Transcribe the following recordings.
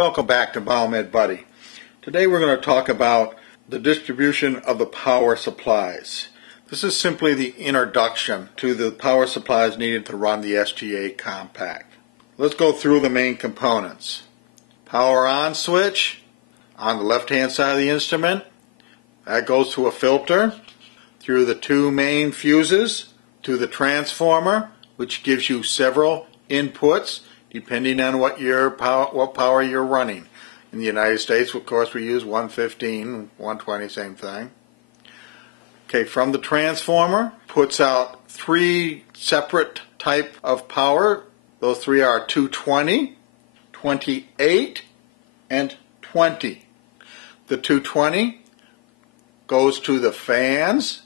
Welcome back to Biomed Buddy. Today we're going to talk about the distribution of the power supplies. This is simply the introduction to the power supplies needed to run the STA compact. Let's go through the main components. Power on switch on the left hand side of the instrument. That goes to a filter, through the two main fuses to the transformer, which gives you several inputs depending on what power you're running. In the United States, of course, we use 115, 120, same thing. Okay, from the transformer, puts out three separate type of power. Those three are 220, 28, and 20. The 220 goes to the fans,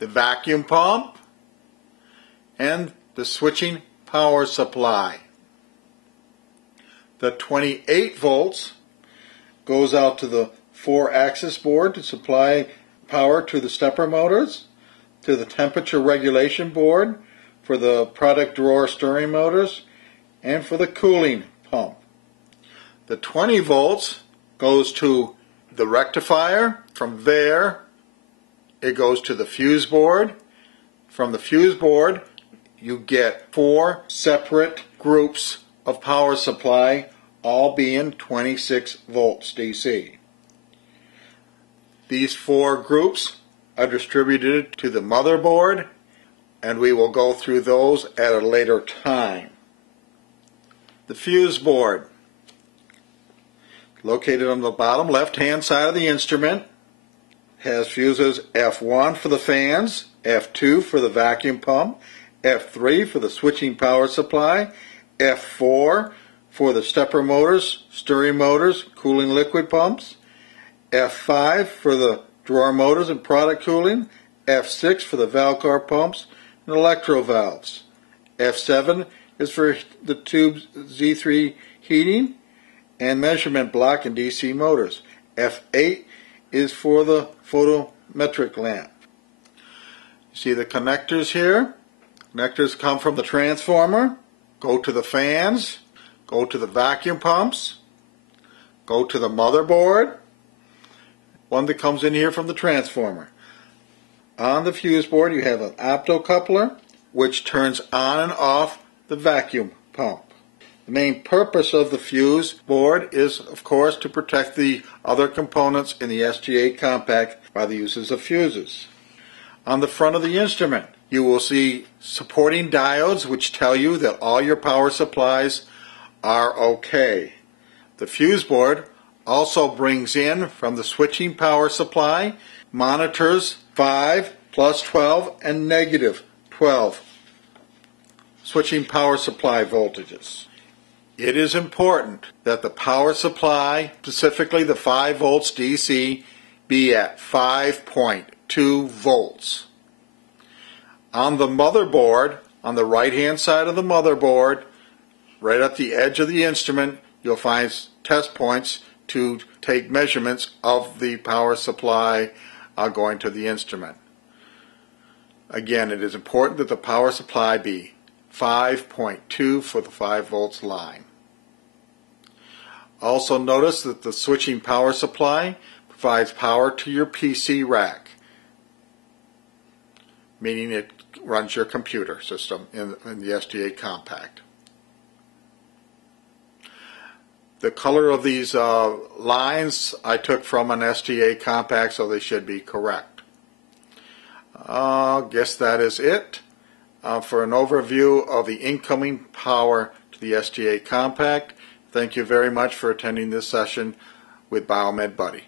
the vacuum pump, and the switching power supply. The 28 volts goes out to the 4-axis board to supply power to the stepper motors, to the temperature regulation board for the product drawer stirring motors, and for the cooling pump. The 20 volts goes to the rectifier. From there it goes to the fuse board. From the fuse board you get 4 separate groups of power supply, all being 26 volts DC. These 4 groups are distributed to the motherboard, and we will go through those at a later time. The fuse board, located on the bottom left hand side of the instrument, has fuses F1 for the fans, F2 for the vacuum pump, F3 for the switching power supply, F4 for the stepper motors, stirring motors, cooling liquid pumps, F5 for the drawer motors and product cooling, F6 for the valve core pumps and electro valves. F7 is for the tube Z3 heating and measurement block and DC motors. F8 is for the photometric lamp. You see the connectors here? Connectors come from the transformer, go to the fans, go to the vacuum pumps, go to the motherboard, one that comes in here from the transformer. On the fuse board you have an optocoupler which turns on and off the vacuum pump. The main purpose of the fuse board is, of course, to protect the other components in the STA compact by the uses of fuses. On the front of the instrument you will see supporting diodes which tell you that all your power supplies are okay. The fuse board also brings in from the switching power supply monitors 5, plus 12, and negative 12 switching power supply voltages. It is important that the power supply, specifically the 5 volts DC, be at 5.2 volts. On the motherboard, on the right hand side of the motherboard, right at the edge of the instrument, you'll find test points to take measurements of the power supply going to the instrument. Again, it is important that the power supply be 5.2 for the 5 volts line. Also notice that the switching power supply provides power to your PC rack, meaning it runs your computer system in the STA compact. The color of these lines I took from an STA compact, so they should be correct. Guess that is it for an overview of the incoming power to the STA compact. Thank you very much for attending this session with Biomed Buddy.